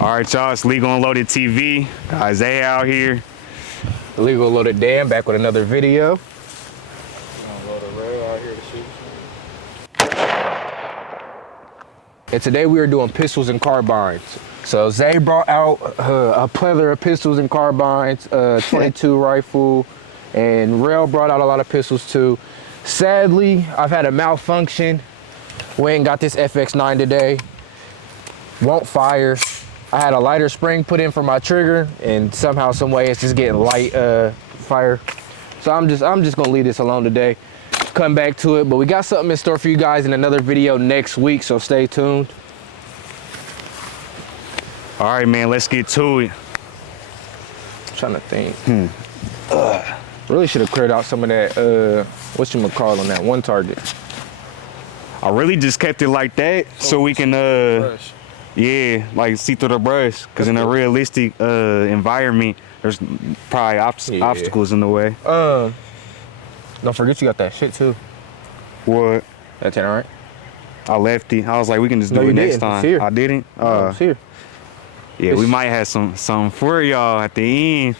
All right, y'all, it's Legal Unloaded TV. Isaiah out here. Legal Loaded Dan back with another video. And today we are doing pistols and carbines. So Zay brought out a plethora of pistols and carbines, 22 rifle, and Rail brought out a lot of pistols too. Sadly, I've had a malfunction. We ain't got this FX9 today. Won't fire. I had a lighter spring put in for my trigger, and somehow, some way, it's just getting light fire. So I'm just gonna leave this alone today. Come back to it, but we got something in store for you guys in another video next week, so stay tuned. All right, man, let's get to it. I'm trying to think. Really should have cleared out some of that, whatchamacallit on that one target. I really just kept it like that so we can, yeah, like see through the brush. Because in a realistic environment, there's probably obstacles in the way. Don't forget you got that shit too. What? That's all right. I left it. I was like, we can just do it next time. It's here. I didn't. It's here. Yeah, we might have some for y'all at the end.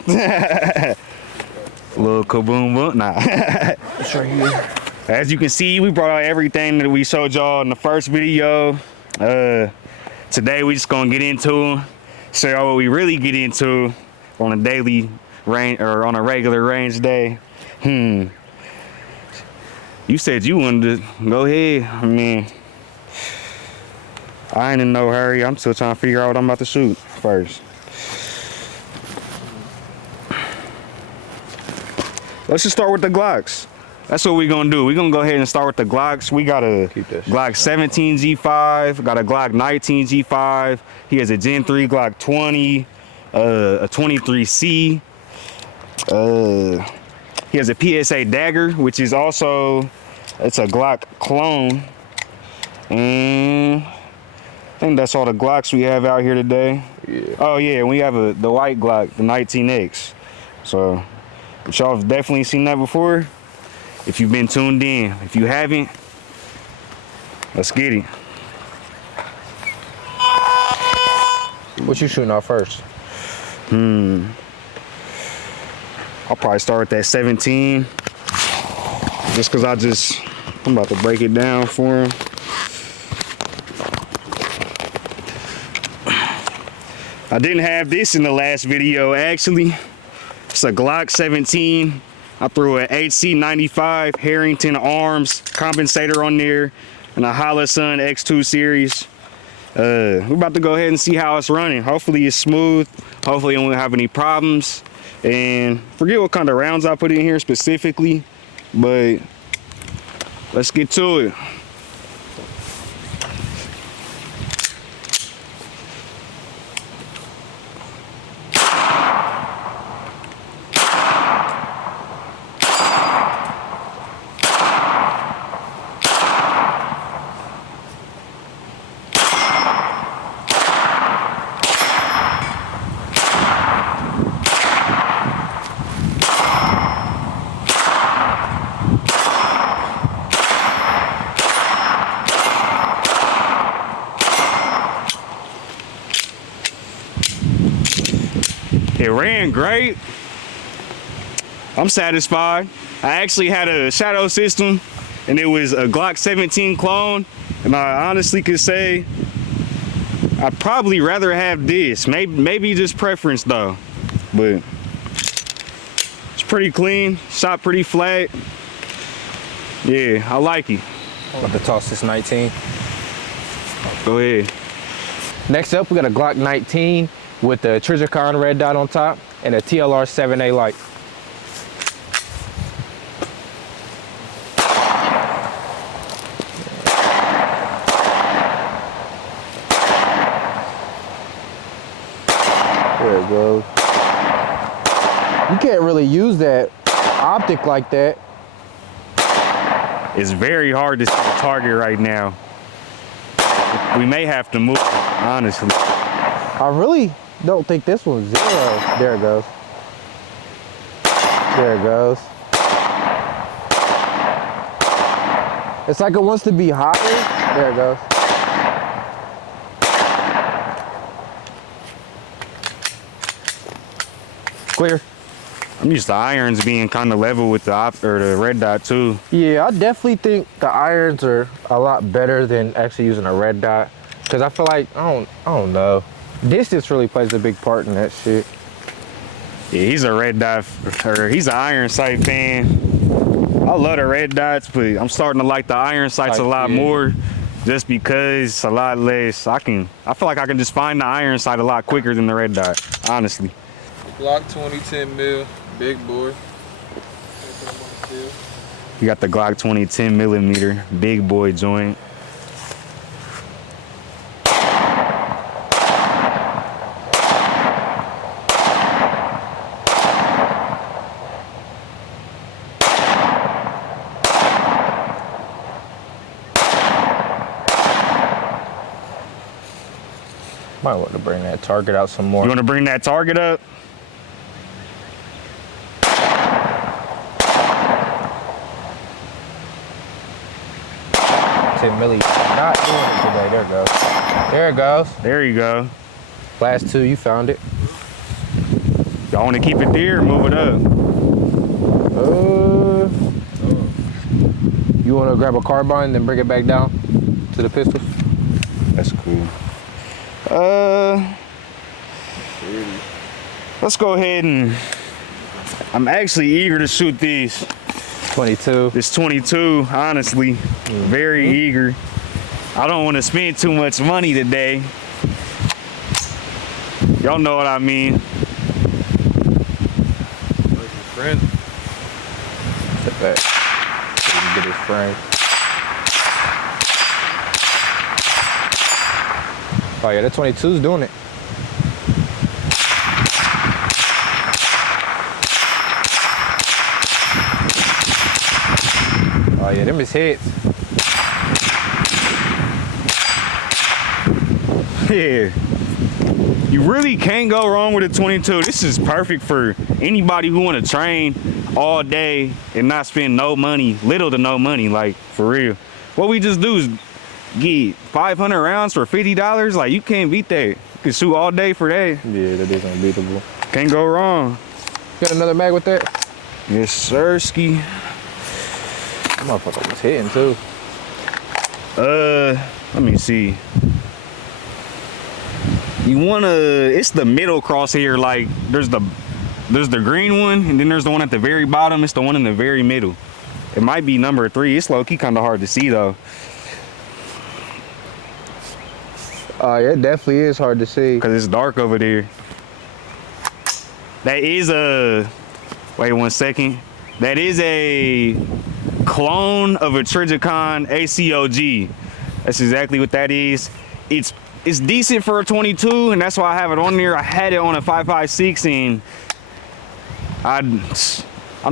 Little kaboom boom. Nah. It's right here. As you can see, we brought out everything that we showed y'all in the first video. Today we just gonna get into, show y'all what we really get into on a daily range or on a regular range day. You said you wanted to go ahead. I mean, I ain't in no hurry. I'm still trying to figure out what I'm about to shoot first. Let's just start with the Glocks. That's what we're gonna do. We're gonna go ahead and start with the Glocks. We got a Glock 17 G5, got a Glock 19 G5. He has a Gen 3 Glock 20, a 23C. He has a PSA dagger, which is also, it's a Glock clone. And I think that's all the Glocks we have out here today. Yeah. Oh yeah, we have the white Glock, the 19X. So, but y'all have definitely seen that before. If you've been tuned in. If you haven't, let's get it. What you shooting off first? I'll probably start with that 17. Just cause I'm about to break it down for him. I didn't have this in the last video actually. It's a Glock 17. I threw an HC95 Harrington Arms compensator on there and a Holosun X2 series. We're about to go ahead and see how it's running. Hopefully it's smooth. Hopefully it won't have any problems. And forget what kind of rounds I put in here specifically, but let's get to it. It ran great. I'm satisfied. I actually had a shadow system and it was a Glock 17 clone. And I honestly could say I'd probably rather have this. Maybe just preference though. But it's pretty clean, shot pretty flat. Yeah, I like it. I'm about to toss this 19. Go ahead. Next up, we got a Glock 19 with the Trijicon red dot on top and a TLR 7A light. There it goes. You can't really use that optic like that. It's very hard to see the target right now. We may have to move, honestly. I really don't think this one's zero. There it goes. There it goes. It's like it wants to be higher. There it goes. Clear. I'm used to irons being kind of level with the red dot too. Yeah, I definitely think the irons are a lot better than actually using a red dot. Cause I feel like, I don't know. Distance really plays a big part in that shit. Yeah, he's a red dot, or he's an iron sight fan. I love the red dots, but I'm starting to like the iron sights a lot more, just because it's a lot less. I feel like I can just find the iron sight a lot quicker than the red dot, honestly. Glock 2010 mil, big boy. You got the Glock 2010 millimeter, big boy joint. Might want to bring that target out some more. You want to bring that target up? 10 milli. Not doing it today. There it goes. There it goes. There you go. Last two, you found it. Y'all want to keep it there or move it up? You want to grab a carbine and then bring it back down to the pistol? That's cool. Let's go ahead and, I'm actually eager to shoot these. 22. This 22, honestly, very eager. I don't want to spend too much money today. Y'all know what I mean. Friend. Step back so you can get his frame. Oh yeah, that 22's doing it. Oh yeah, them is hits. Yeah. You really can't go wrong with a 22. This is perfect for anybody who want to train all day and not spend no money, little to no money, like for real. What we just do is get 500 rounds for $50. Like, you can't beat that. You can shoot all day for that. Yeah, that is unbeatable. Can't go wrong. Got another mag with that? Yes, sir, ski. That motherfucker was hitting too. Let me see. You wanna, it's the middle crosshair, like there's the green one and then there's the one at the very bottom. It's the one in the very middle. It might be number 3. It's low-key kind of hard to see though. Yeah, it definitely is hard to see. Cause it's dark over there. That is a, wait 1 second. That is a clone of a Trigicon ACOG. That's exactly what that is. It's decent for a 22, and that's why I have it on there. I had it on a 5.56, and I'm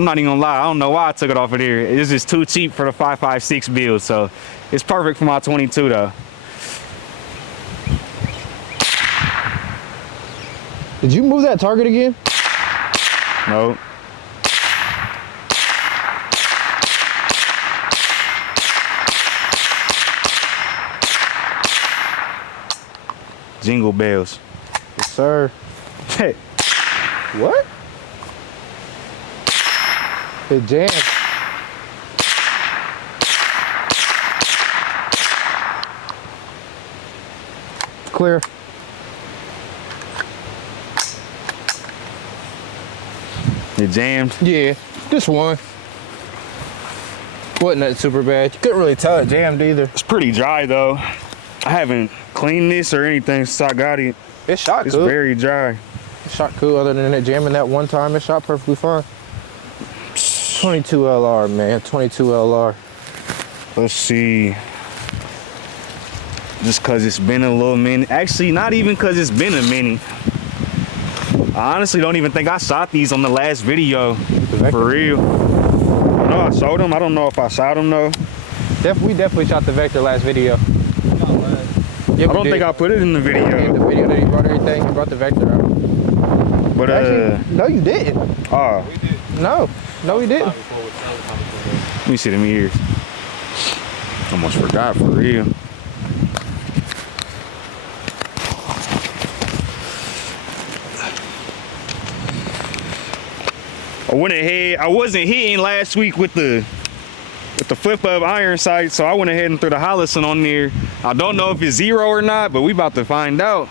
not even gonna lie, I don't know why I took it off of there. It's just too cheap for the 5.56 build, so it's perfect for my 22 though. Did you move that target again? Nope. Jingle bells. Yes, sir. Hey. What? It jammed. Clear. It jammed. Yeah, just one. Wasn't that super bad. You couldn't really tell it jammed either. It's pretty dry though. I haven't cleaned this or anything since I got it. It shot It's cool. very dry. It shot cool. Other than it jamming that one time, it shot perfectly fine. 22 LR, man. 22 LR. Let's see. Just cause it's been a little minute. Actually, not even cause it's been a minute. I honestly don't even think I shot these on the last video. For real. No, I showed them. I don't know if I shot them though. We definitely shot the Vector last video. Yeah, I don't think I put it in the video. In the video that he brought everything, he brought the Vector out. But Actually, no, you didn't. oh, No, he didn't. let me see them ears. Almost forgot for real. I went ahead. I wasn't hitting last week with the flip up iron sight, so I went ahead and threw the Hollison on there. I don't know if it's 0 or not, but we about to find out.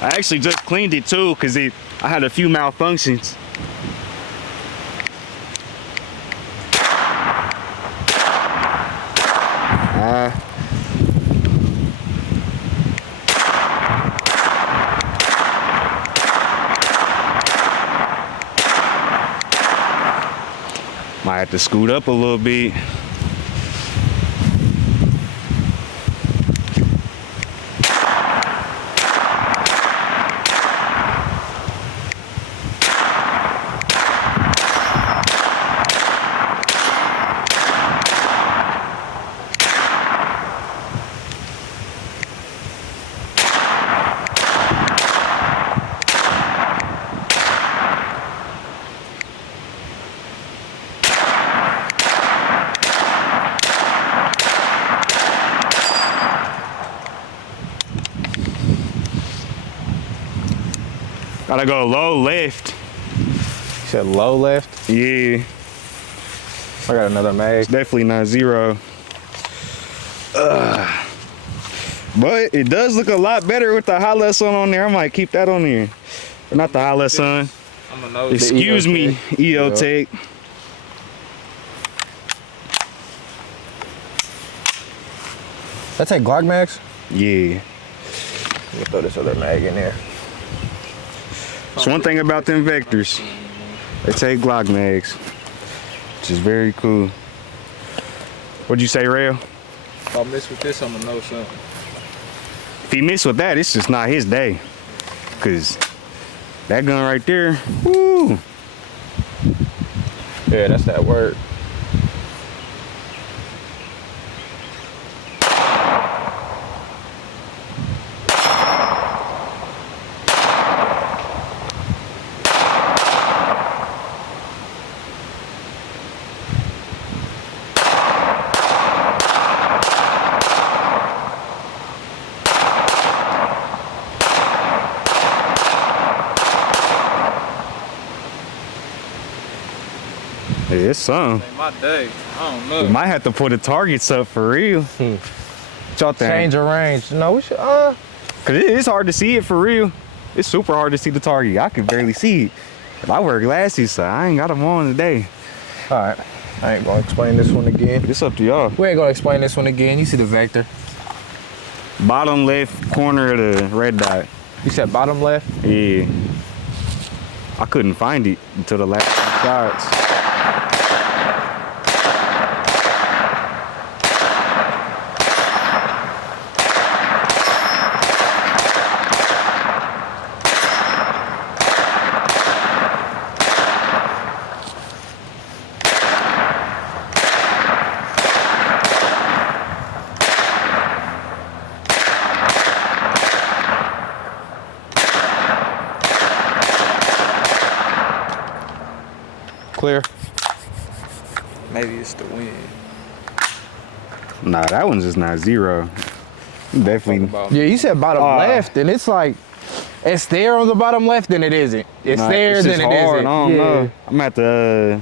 I actually just cleaned it too, cause I had a few malfunctions. Might have to scoot up a little bit. Gotta go low left. You said low left? Yeah. I got another mag. It's definitely not 0. But it does look a lot better with the Hollison on there. I might keep that on there. Or not the Hollison. I'm a nose. Excuse me, EOTech. That's a Glock mags? Yeah. Let me throw this other mag in there. It's one thing about them Vectors. They take Glock mags, which is very cool. What'd you say, Rail? If I miss with this, I'm gonna know something. If he missed with that, it's just not his day. Cause that gun right there, woo. Yeah, that's that word. Yeah, it's some. Ain't my day. I don't know. We might have to put the targets up for real. What y'all think? Change of range. No, we should, Cause it's hard to see it for real. It's super hard to see the target. I can barely see it. If I wear glasses, so I ain't got them on today. all right. I ain't gonna explain this one again. But it's up to y'all. We ain't gonna explain this one again. You see the vector. Bottom left corner of the red dot. You said bottom left? Yeah. I couldn't find it until the last few shots. Clear. Maybe it's the wind. Nah, that one's just not 0. Definitely. Yeah, you said bottom left, and it's like, it's there on the bottom left, then it isn't. It's Nah, there, it's then just it hard. isn't. I don't know. I'm gonna have to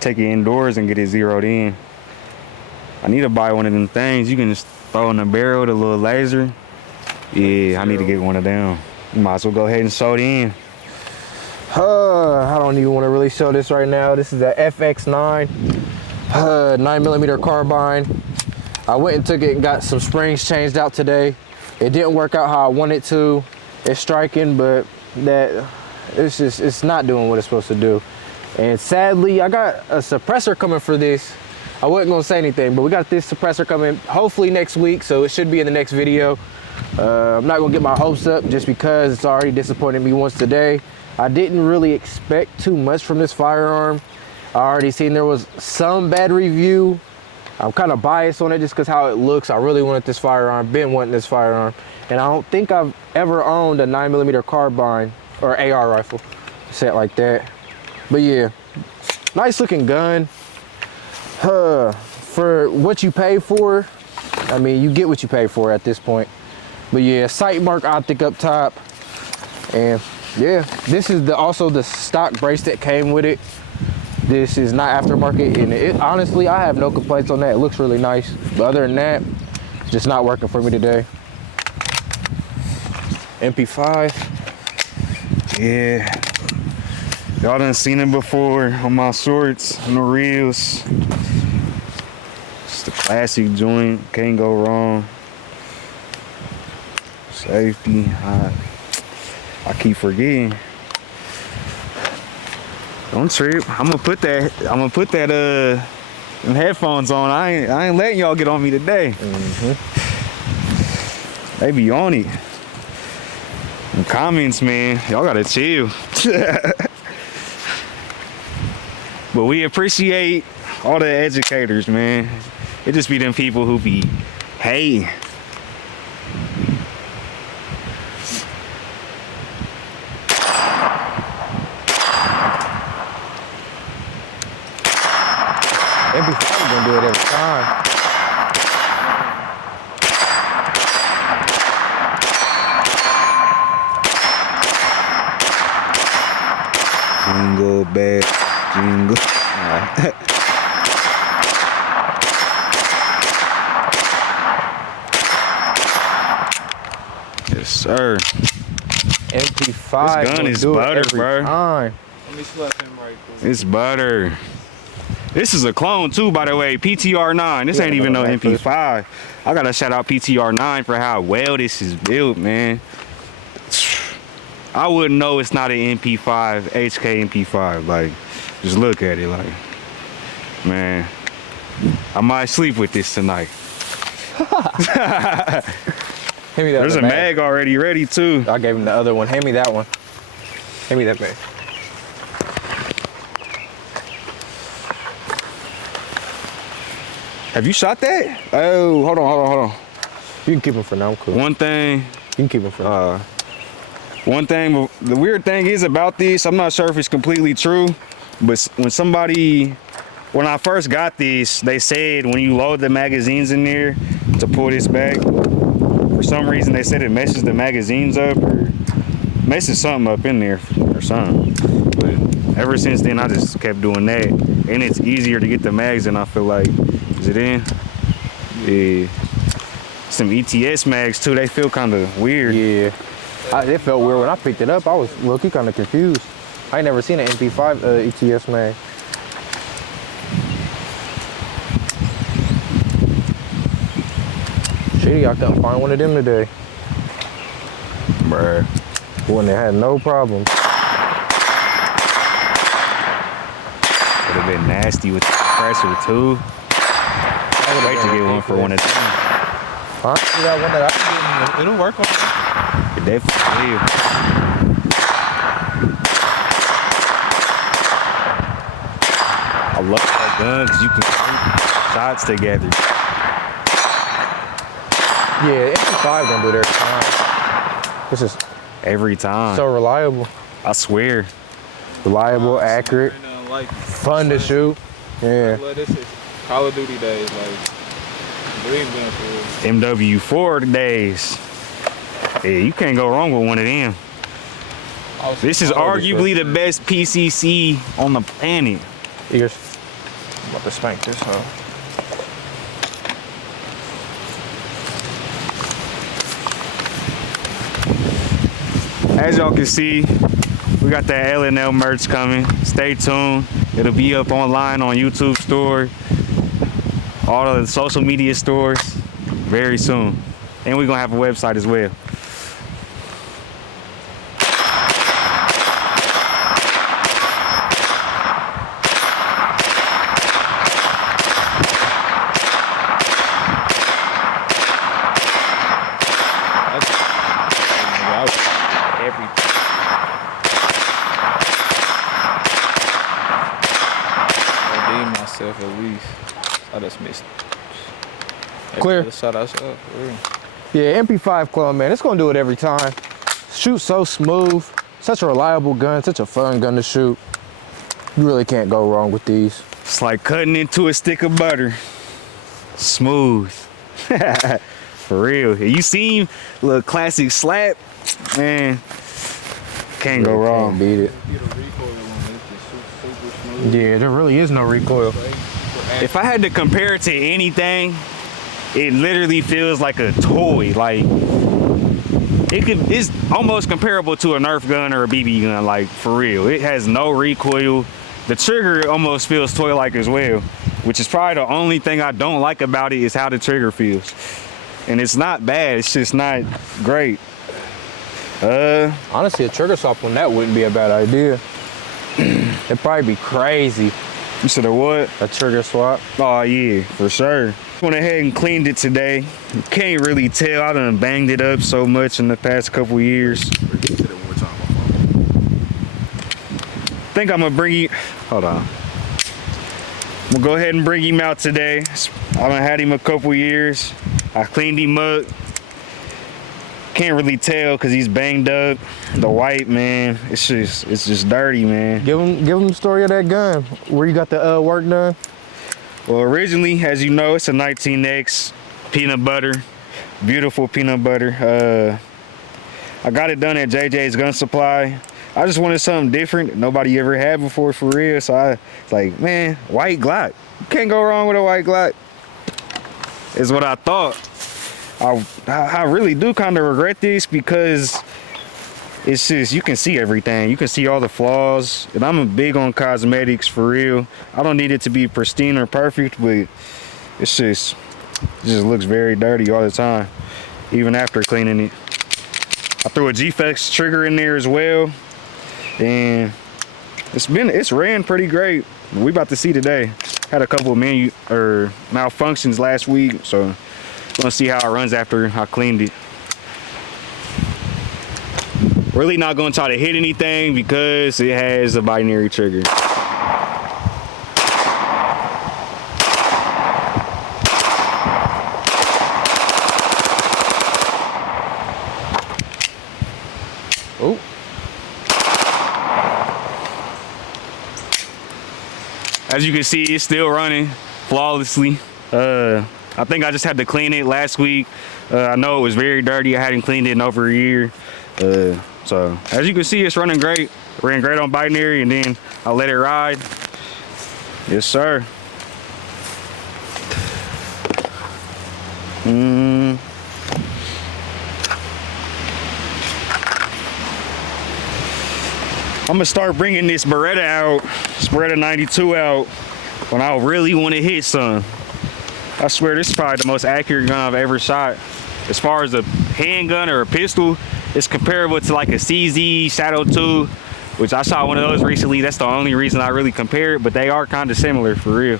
take it indoors and get it zeroed in. I need to buy one of them things you can just throw in the barrel with a little laser. Yeah, I need to get one of them. You might as well go ahead and sew it in. I don't even want to really show this right now. This is a FX9 9mm carbine. I went and took it and got some springs changed out today. It didn't work out how I wanted to. It's striking, but it's not doing what it's supposed to do. And sadly, I got a suppressor coming for this. I wasn't gonna say anything, but we got this suppressor coming hopefully next week, so it should be in the next video. I'm not gonna get my hopes up just because it's already disappointed me once today. I didn't really expect too much from this firearm. I already seen there was some bad review. I'm kind of biased on it just because how it looks. I really wanted this firearm, been wanting this firearm. And I don't think I've ever owned a 9mm carbine or AR rifle, say it like that. But yeah, nice looking gun. For what you pay for, I mean, you get what you pay for at this point. But yeah, sight mark optic up top. And Yeah, this is also the stock brace that came with it. This is not aftermarket, and honestly, I have no complaints on that. It looks really nice, but other than that, just not working for me today. MP5. Yeah. Y'all done seen it before on my shorts, on the reels. It's the classic joint, can't go wrong. Safety, I keep forgetting. Don't trip. I'm gonna put that them headphones on. I ain't letting y'all get on me today. They be on it. Them comments, man, y'all gotta chill. But we appreciate all the educators, man. It just be them people who be hating. MP5 gonna do it every time. Jingle bell, jingle. Yes, sir. MP5 This gun gonna is do it butter, every bro. time. Let me slap him right quick. It's butter. This is a clone too, by the way. PTR9. This Yeah, ain't even no another MP5. I gotta shout out PTR9 for how well this is built, man. I wouldn't know it's not an MP5, HK MP5. Like, just look at it, like, man. I might sleep with this tonight. Hand me that There's a other mag already ready too. I gave him the other one. Hand me that one. Hand me that bag. Have you shot that? Oh, hold on. You can keep him for now. I'm cool. One thing. You can keep him for now. One thing, the weird thing is about this, I'm not sure if it's completely true, but when I first got this, they said when you load the magazines in there to pull this back, for some reason they said it messes the magazines up or messes something up in there or something. But ever since then, I just kept doing that. And it's easier to get the mags in, I feel like. Is it in? Yeah. Some ETS mags too, they feel kind of weird. Yeah. It felt weird when I picked it up. I was low-key kind of confused. I ain't never seen an MP5 ETS mag. Shitty, I couldn't find one of them today. Bruh. One that had no problems. Would have been nasty with the compressor too. I would wait to get one for one of them. Huh? You got one that I can get. It'll work on it. It definitely will. I love that gun because you can shoot shots together. Yeah, MP5 gonna do it every time. It's just Every time. so reliable. I swear. Reliable, accurate, Ain't nothing like it. fun to shoot. Yeah. Like, this is Call of Duty days, like dream gun for real. MW4 days. Yeah, you can't go wrong with one of them. This is arguably the best PCC on the planet. Ears. I'm about to spank this, huh? As y'all can see, we got that L&L merch coming. Stay tuned. It'll be up online on YouTube store, all of the social media stores very soon. And we're gonna have a website as well. Myself at least. I just missed. Clear. Shot ourselves. Yeah, MP5 clone, man. It's gonna do it every time. Shoot so smooth. Such a reliable gun. Such a fun gun to shoot. You really can't go wrong with these. It's like cutting into a stick of butter. Smooth. For real. You seen little classic slap? Man, can't go wrong. Can't beat it. Get a recoil on it, it's super smooth. Yeah, there really is no recoil. If I had to compare it to anything, it literally feels like a toy. Like it's almost comparable to a Nerf gun or a BB gun, like for real. It has no recoil. The trigger almost feels toy-like as well, which is probably the only thing I don't like about it is how the trigger feels. And it's not bad, it's just not great. Honestly, a trigger swap on that wouldn't be a bad idea. It'd probably be crazy. You said a what? A trigger swap. Oh yeah, for sure. Went ahead and cleaned it today. You can't really tell, I done banged it up so much in the past couple years. I think I'm gonna bring you, hold on. I'm gonna go ahead and bring him out today. I done had him a couple years. I cleaned him up. Can't really tell because he's banged up. The white, man, it's just dirty, man. Give him the story of that gun. Where you got the work done? Well, originally, as you know, it's a 19X peanut butter, beautiful peanut butter. I got it done at JJ's Gun Supply. I just wanted something different nobody ever had before, for real. So I was like, man, white Glock. You can't go wrong with a white Glock. Is what I thought. I really do kind of regret this because it's just, you can see everything. You can see all the flaws. And I'm big on cosmetics, for real. I don't need it to be pristine or perfect, but it just looks very dirty all the time, even after cleaning it. I threw a G-Flex trigger in there as well. And it's ran pretty great. We about to see today. Had a couple of malfunctions last week, so gonna see how it runs after I cleaned it. Really not gonna try to hit anything because it has a binary trigger. Oh. As you can see, it's still running flawlessly. I think I just had to clean it last week. I know it was very dirty. I hadn't cleaned it in over a year. So as you can see, it's running great. Ran great on binary, and then I let it ride. Yes, sir. I'm gonna start bringing this Beretta out, this Beretta 92 out, when I really want to hit some. I swear this is probably the most accurate gun I've ever shot. As far as a handgun or a pistol, it's comparable to like a CZ Shadow 2, which I shot one of those recently. That's the only reason I really compare it, but they are kind of similar, for real.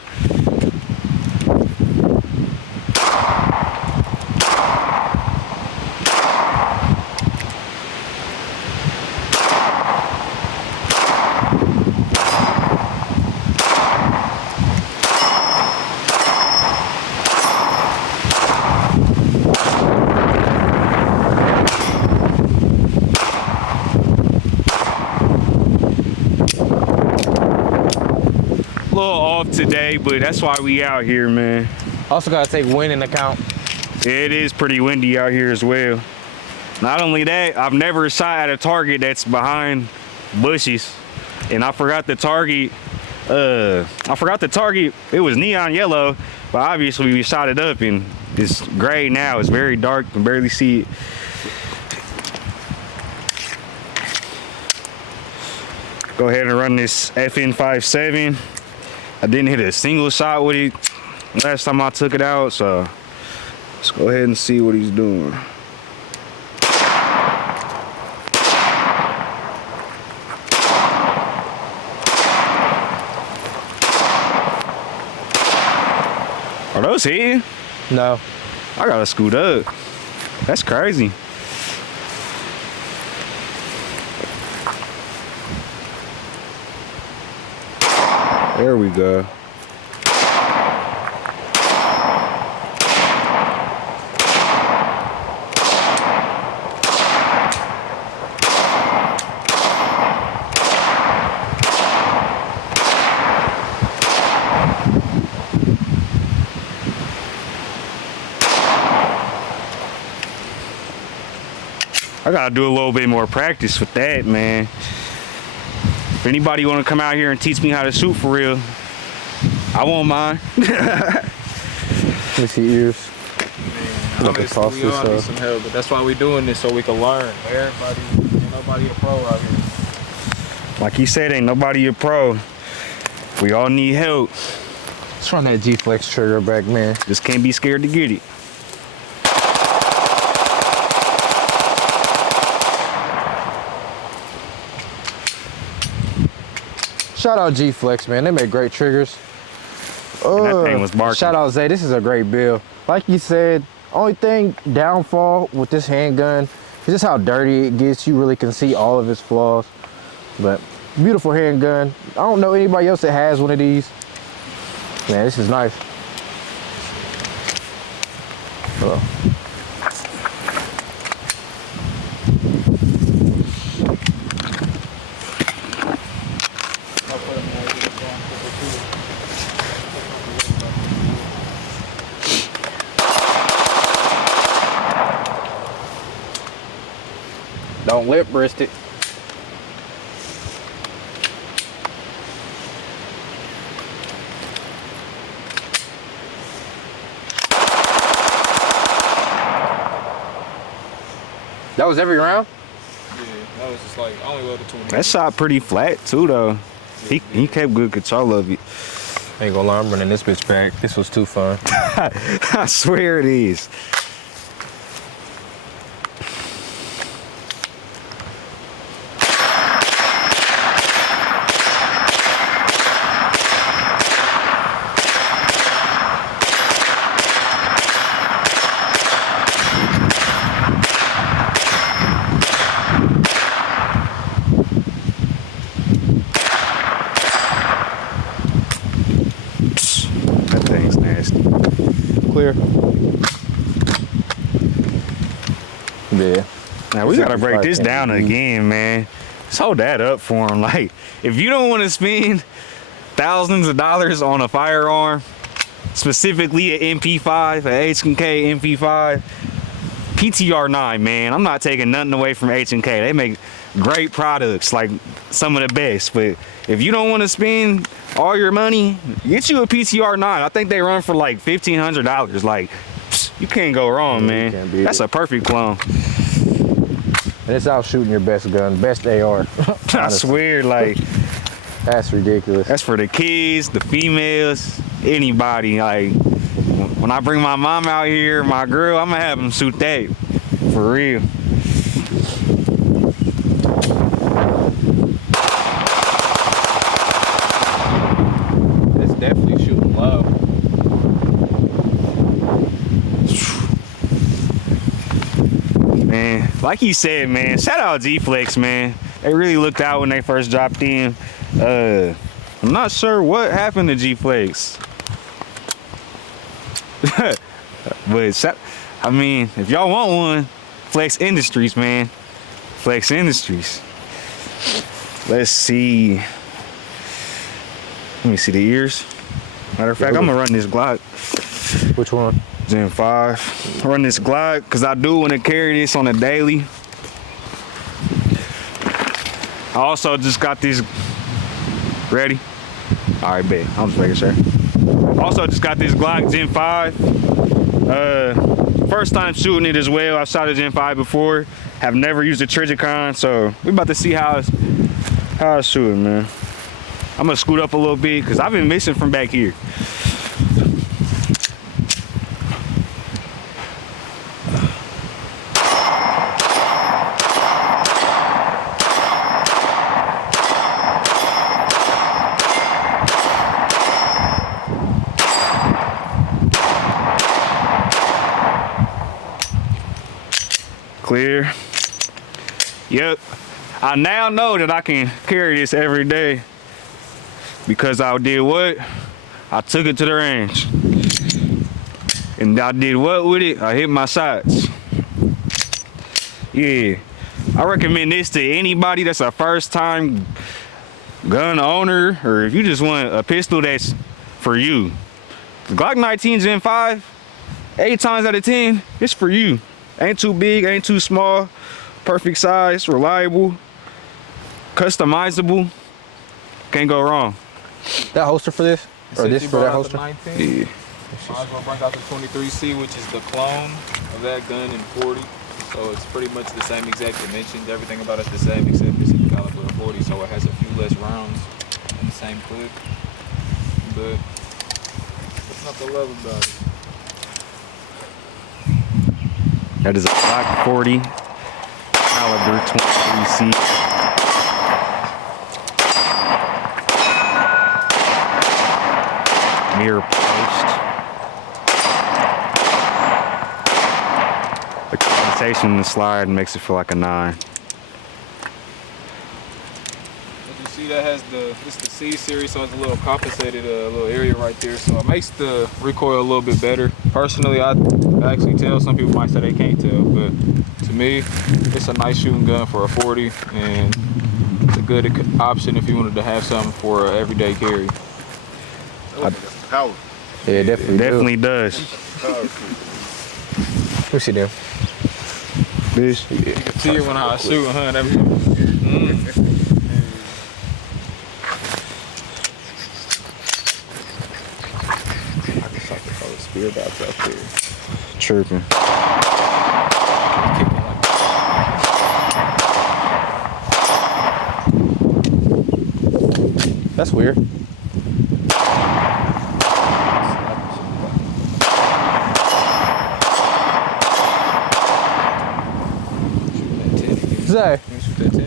Little off today, but that's why we out here, man. Also gotta take wind in account. It is pretty windy out here as well. Not only that, I've never shot at a target that's behind bushes, and I forgot the target. It was neon yellow, but obviously we shot it up and it's gray now. It's very dark, you can barely see it. Go ahead and run this FN57. I didn't hit a single shot with it last time I took it out, so let's go ahead and see what he's doing. Are those hitting? No. I gotta scoot up. That's crazy. There we go. I gotta do a little bit more practice with that, man. If anybody wanna come out here and teach me how to shoot for real, I won't mind. Let me see ears. Honestly, we all need some help, but that's why we're doing this, so we can learn. Everybody, ain't nobody a pro out here. Like you said, ain't nobody a pro. We all need help. Let's run that G-Flex trigger back, man. Just can't be scared to get it. Shout out G-Flex, man. They make great triggers. That thing was barking. Shout out Zay. This is a great build. Like you said, only thing downfall with this handgun is just how dirty it gets. You really can see all of its flaws. But beautiful handgun. I don't know anybody else that has one of these. Man, this is nice. Hello. Don't lip wrist it. That was every round? Yeah, that was just like, I only loaded 20. That shot pretty flat too though. He kept good control of it. Ain't gonna lie, I'm running this bitch back. This was too fun. I swear it is. That thing's nasty. Clear. Yeah. Now we gotta break this down again, man. Just hold that up for him. Like, if you don't want to spend thousands of dollars on a firearm, specifically an MP5, an H&K MP5, PTR9, man. I'm not taking nothing away from H&K. They make great products, like some of the best. But if you don't want to spend all your money, get you a PTR9. I think they run for like $1,500. Like, you can't go wrong, man. That's a perfect clone. And it's out shooting your best gun, best AR. I swear, like, that's ridiculous. that's for the kids, the females, anybody. Like, when I bring my mom out here, my girl, I'm gonna have them shoot that. For real. It's definitely shooting low. Man, like you said, man, shout out G-Flex, man. They really looked out when they first dropped in. I'm not sure what happened to G-Flex. But, I mean, if y'all want one, Flex Industries, man. Flex Industries. Let's see. Let me see the ears. Matter of fact, I'm gonna run this Glock. Which one? Gen 5. Run this Glock because I do want to carry this on a daily. I also just got this. Ready? All right, bet. I'm just making sure. Also just got this Glock Gen 5. First time shooting it as well. I've shot a Gen 5 before. Have never used a Trigicon, so we're about to see how it's shooting, man. I'm gonna scoot up a little bit because I've been missing from back here. Clear. Yep. I now know that I can carry this every day because I did what? I took it to the range. And I did what with it? I hit my sights. Yeah. I recommend this to anybody that's a first time gun owner, or if you just want a pistol that's for you. The Glock 19 Gen 5, 8 times out of 10, it's for you. Ain't too big, ain't too small. perfect size, reliable, customizable. Can't go wrong. That holster for this? Or this for that holster? Yeah. Yeah. Might as well bring out the 23C, which is the clone of that gun in 40. So it's pretty much the same exact dimensions. Everything about it's the same except it's in the caliber of 40, so it has a few less rounds in the same clip. But what's not to love about it? That is a Glock 40 caliber 23C. Mirror post. The compensation in the slide makes it feel like a 9. As you see, that has it's the C series, so it's a little compensated, little area right there. So it makes the recoil a little bit better. Personally, I actually tell. Some people might say they can't tell, but to me, it's a nice shooting gun for a 40, and it's a good option if you wanted to have something for everyday carry. Power. Yeah, Definitely does. Let me see them. This. You can see it when I was shooting, huh? That, I can start to call it spear dots up there. Chirping. That's weird. Zay,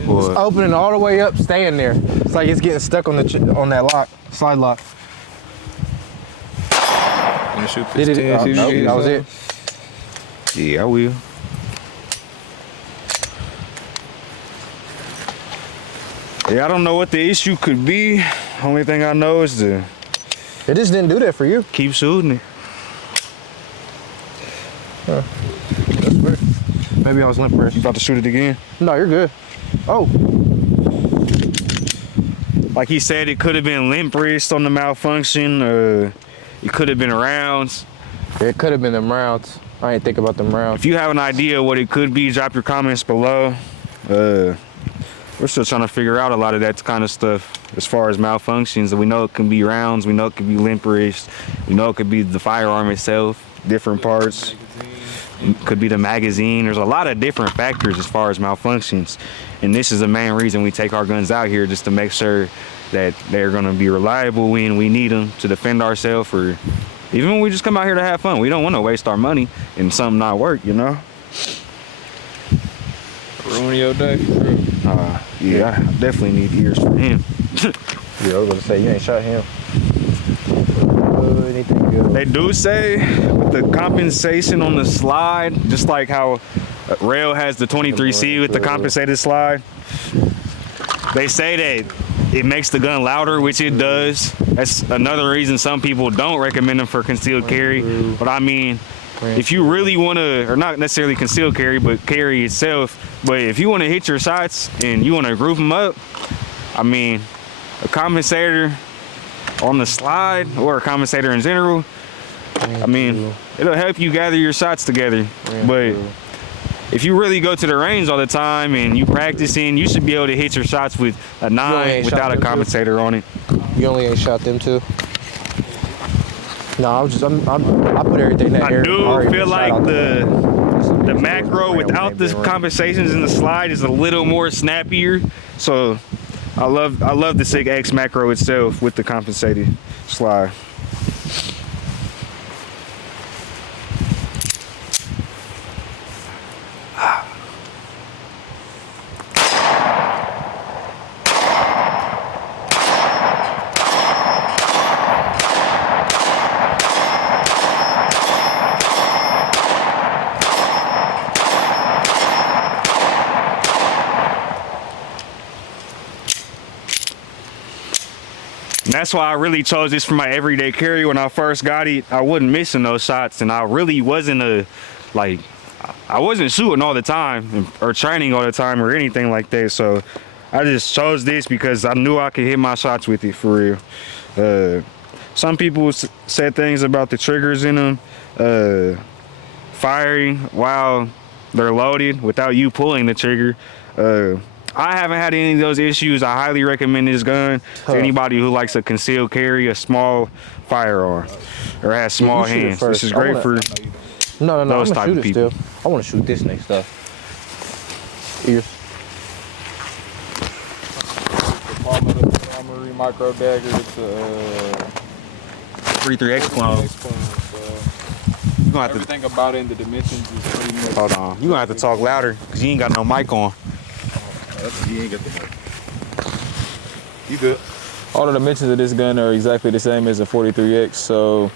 What? opening all the way up, staying there. It's like it's getting stuck on the on that lock, slide lock. You shoot Did this it? 10, Nope, that was it. Yeah, I will. Yeah, I don't know what the issue could be. Only thing I know is to It just didn't do that for you. keep shooting it. That's weird. Maybe I was limp wrist. You about to shoot it again? No, you're good. Oh, Like he said, it could have been limp wrist on the malfunction. It could have been rounds. it could have been them rounds. I ain't think about them rounds. If you have an idea what it could be, drop your comments below. We're still trying to figure out a lot of that kind of stuff as far as malfunctions. We know it can be rounds. We know it could be limp wrist. We know it could be the firearm itself, different parts. Could be the magazine. There's a lot of different factors as far as malfunctions. And this is the main reason we take our guns out here, just to make sure that they're gonna be reliable when we need them to defend ourselves, or even when we just come out here to have fun. We don't want to waste our money and something not work, you know? ruin your day for real. Yeah, I definitely need ears for him. Yeah, I was gonna say you ain't shot him. Anything good? They do say with the compensation on the slide, just like how Rail has the 23C with the compensated slide, they say that it makes the gun louder, which it does. That's another reason some people don't recommend them for concealed carry. But I mean, if you really want to, or not necessarily concealed carry, but carry itself, but if you want to hit your sights and you want to group them up, I mean, a compensator on the slide, or a compensator in general, I mean, it'll help you gather your shots together. But if you really go to the range all the time and you practicing, you should be able to hit your shots with a 9 without a compensator on it. You only ain't shot them too. No, I put everything that I air. do feel like the macro without the compensations in the slide is a little more snappier. So I love the 6X macro itself with the compensated slide. And that's why I really chose this for my everyday carry. When I first got it, I wasn't missing those shots, and I really wasn't I wasn't shooting all the time or training all the time or anything like that. So I just chose this because I knew I could hit my shots with it for real. Some people said things about the triggers in them firing while they're loaded without you pulling the trigger. I haven't had any of those issues. I highly recommend this gun to anybody who likes a concealed carry, a small firearm, or has small hands. This is great for no. those I'm type gonna of shoot it people. still. I want to shoot this next stuff. Ears. The Armory micro dagger. It's a 3x clone. You gonna have to everything about it in the dimensions is pretty much. hold on. You gonna have to talk louder because you ain't got no mic on. You ain't got the mic. You good? All the dimensions of this gun are exactly the same as a 43X, so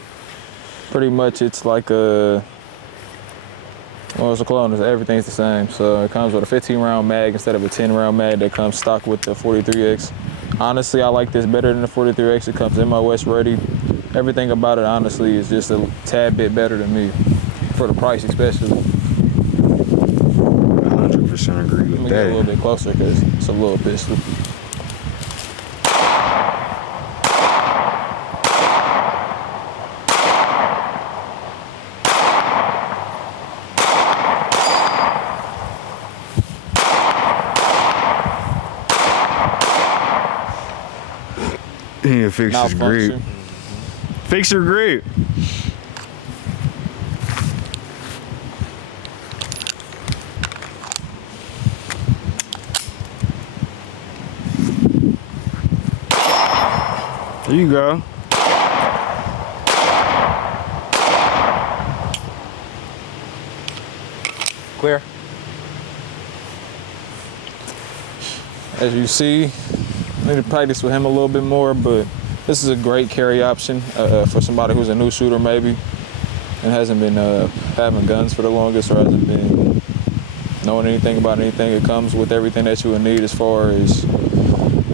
pretty much it's like a, well, it's a clone. Everything's the same. So it comes with a 15 round mag instead of a 10 round mag that comes stock with the 43X. Honestly, I like this better than the 43X. It comes MOS ready. Everything about it, honestly, is just a tad bit better than me, for the price especially. 100% agree Let with me get a little that. bit closer because it's a little pistol. Yeah, fix this grip. Malfunction. Fix your grip. There you go. Clear. As you see, I need to practice with him a little bit more, but this is a great carry option for somebody who's a new shooter maybe and hasn't been having guns for the longest or hasn't been knowing anything about anything. It comes with everything that you would need as far as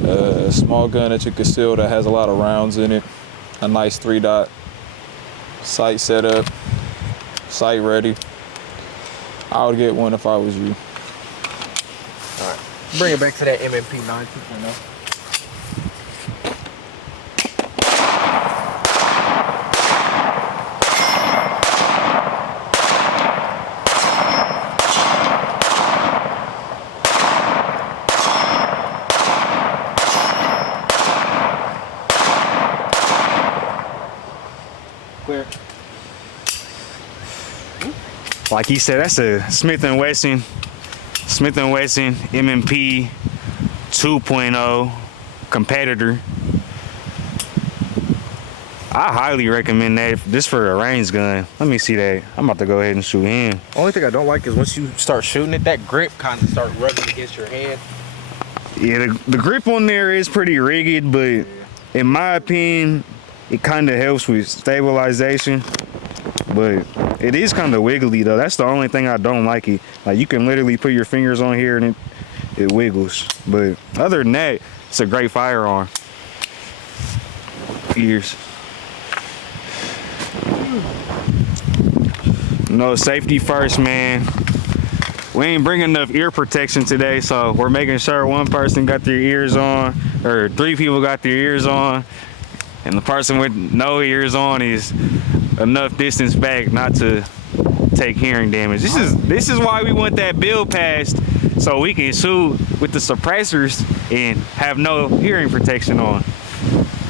a small gun that you conceal that has a lot of rounds in it, a nice 3-dot sight setup, sight ready. I would get one if I was you. All right. Bring it back to that MMP 9 2.0. Clear. Like he said, that's a Smith & Wesson MMP 2.0 competitor. I highly recommend that just for a range gun. Let me see that. I'm about to go ahead and shoot him. Only thing I don't like is once you start shooting it, that grip kind of start rubbing against your hand. Yeah, the grip on there is pretty rigid, but in my opinion, it kind of helps with stabilization. But it is kind of wiggly though. That's the only thing I don't like it. Like you can literally put your fingers on here and it wiggles. But other than that, it's a great firearm. Ears. No, safety first, man. We ain't bringing enough ear protection today, so we're making sure one person got their ears on, or 3 people got their ears on, and the person with no ears on is enough distance back not to take hearing damage. This is why we want that bill passed, so we can shoot with the suppressors and have no hearing protection on.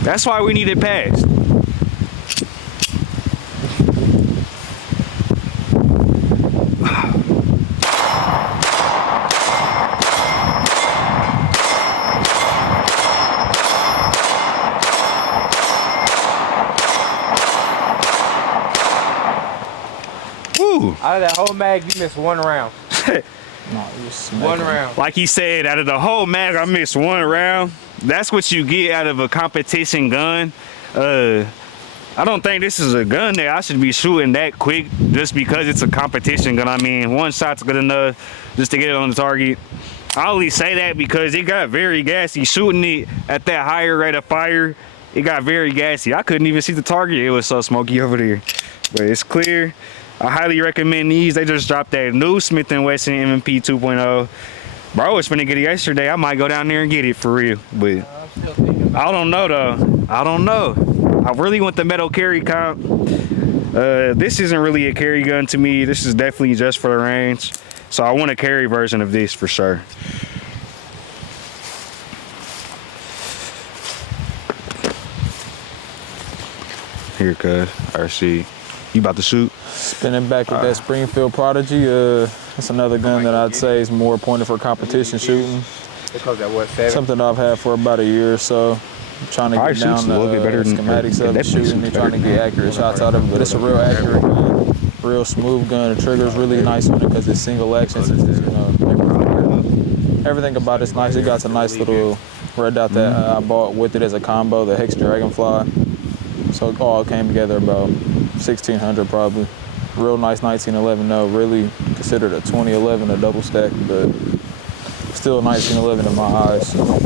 That's why we need it passed. Woo! Out of that whole mag, you missed 1 round. One round. Like he said, out of the whole mag, I missed 1 round. That's what you get out of a competition gun. I don't think this is a gun that I should be shooting that quick just because it's a competition gun. I mean, 1 shot's good enough just to get it on the target. I only say that because it got very gassy. Shooting it at that higher rate of fire, it got very gassy. I couldn't even see the target. It was so smoky over there. But it's clear. I highly recommend these. They just dropped that new Smith & Wesson MMP 2.0. Bro, I was finna get it yesterday. I might go down there and get it for real. But I don't know though. I don't know. I really want the metal carry comp. This isn't really a carry gun to me. This is definitely just for the range. So I want a carry version of this for sure. Here, cuz. RC. You about to shoot? Spinning back with that Springfield Prodigy. That's another gun that I'd say is more pointed for competition shooting. Something I've had for about a year or so. I'm trying to get down the schematics of the shooting and trying to get accurate shots out of it. But it's a real accurate gun, real smooth gun. The trigger's really nice on it because it's single action. So it's, you know, everything about it's nice. It got a nice little red dot that I bought with it as a combo, the Hex Dragonfly. So it all came together about 1600 probably. Real nice 1911 though. Really considered a 2011 a double stack, but still a 1911 in my eyes. So.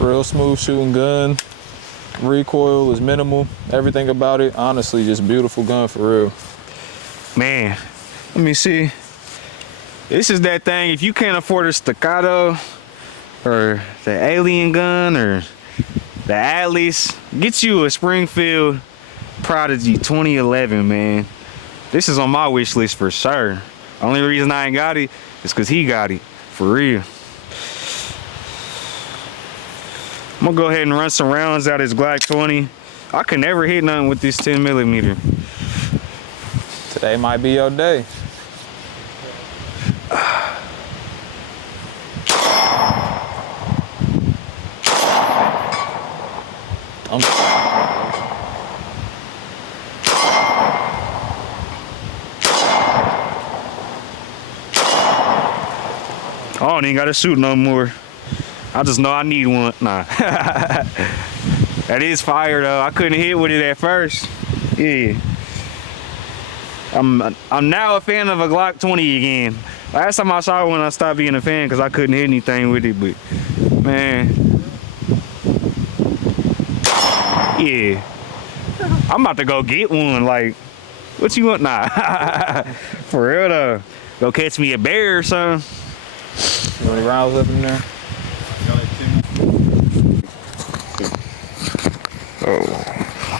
Real smooth shooting gun. Recoil is minimal. Everything about it, honestly, just beautiful gun for real. Man, let me see. This is that thing, if you can't afford a staccato or the alien gun or the Atlas, get you a Springfield Prodigy 2011, man. This is on my wish list for sure. Only reason I ain't got it is because he got it, for real. I'm gonna go ahead and run some rounds out of this Glock 20. I could never hit nothing with this 10mm. Today might be your day. I don't even gotta shoot no more. I just know I need one. Nah. That is fire though. I couldn't hit with it at first. Yeah. I'm now a fan of a Glock 20 again. Last time I saw one, I stopped being a fan because I couldn't hit anything with it. But man, yeah. I'm about to go get one. Like, what you want? Nah. For real though. Go catch me a bear or something. You want any rounds up in there?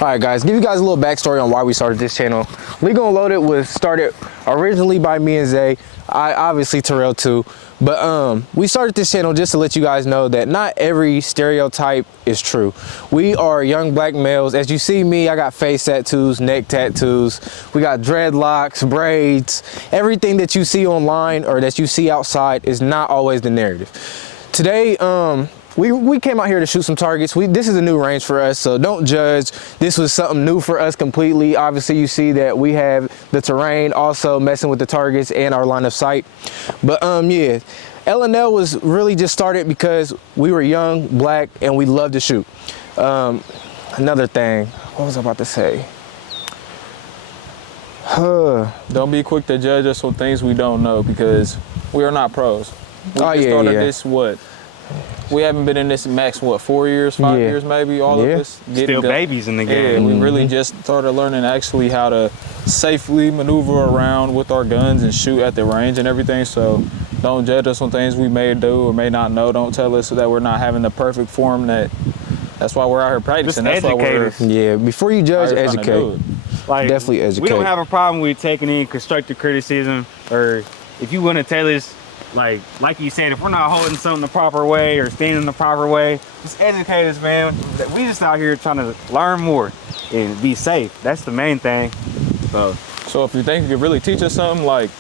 Alright guys, give you guys a little backstory on why we started this channel. Legal Unloaded was started originally by me and Zay. Obviously Terrell too. But we started this channel just to let you guys know that not every stereotype is true. We are young black males. As you see me, I got face tattoos, neck tattoos. We got dreadlocks, braids. Everything that you see online or that you see outside is not always the narrative. Today, we came out here to shoot some targets. This is a new range for us, so don't judge. This was something new for us completely. Obviously, you see that we have the terrain also messing with the targets and our line of sight. But yeah, L&L was really just started because we were young, black, and we loved to shoot. Another thing, what was I about to say? Don't be quick to judge us on things we don't know because we are not pros. We just started this, what? We haven't been in this max, what, 4 years, 5 years maybe, all of us? Still babies in the game. Yeah, we really just started learning actually how to safely maneuver around with our guns and shoot at the range and everything. So don't judge us on things we may do or may not know. Don't tell us that we're not having the perfect form. That's why we're out here practicing. Just educate us. Yeah, before you judge, educate. Like, definitely educate. We don't have a problem with taking in constructive criticism, or if you want to tell us, like you said, if we're not holding something the proper way or standing the proper way, just educate us, man. We just out here trying to learn more and be safe. That's the main thing. So if you think you could really teach us something, like,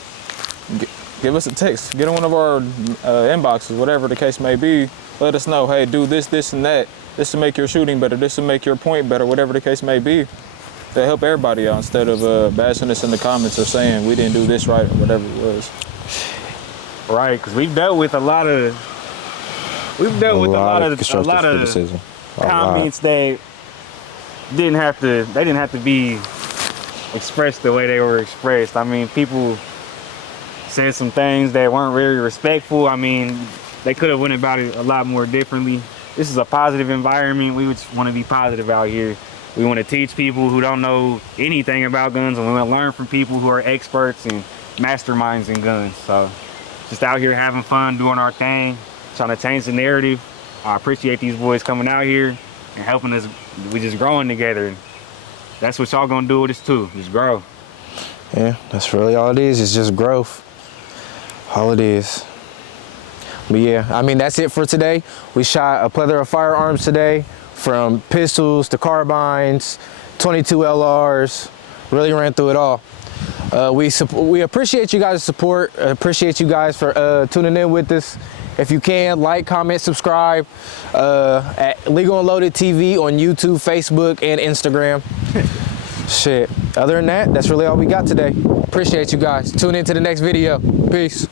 give us a text. Get on one of our inboxes, whatever the case may be. Let us know, hey, do this, this, and that. This will make your shooting better. This will make your point better, whatever the case may be. To help everybody out instead of bashing us in the comments or saying we didn't do this right or whatever it was. Right, because we've dealt with a lot of criticism. comments that didn't have to be expressed the way they were expressed. I mean, people said some things that weren't very respectful. I mean, they could have went about it a lot more differently. This is a positive environment. We just want to be positive out here. We want to teach people who don't know anything about guns, and we want to learn from people who are experts and masterminds in guns. So just out here having fun, doing our thing, trying to change the narrative. I appreciate these boys coming out here and helping us. We just growing together. That's what y'all gonna do with us too, just grow. Yeah, that's really all it is. It's just growth. All it is. But yeah, I mean, that's it for today. We shot a plethora of firearms today, from pistols to carbines, 22 LRs, really ran through it all. We appreciate you guys' support. Appreciate you guys for tuning in with us. If you can, like, comment, subscribe at Legal and Loaded TV on YouTube, Facebook, and Instagram. Shit. Other than that, that's really all we got today. Appreciate you guys. Tune in to the next video. Peace.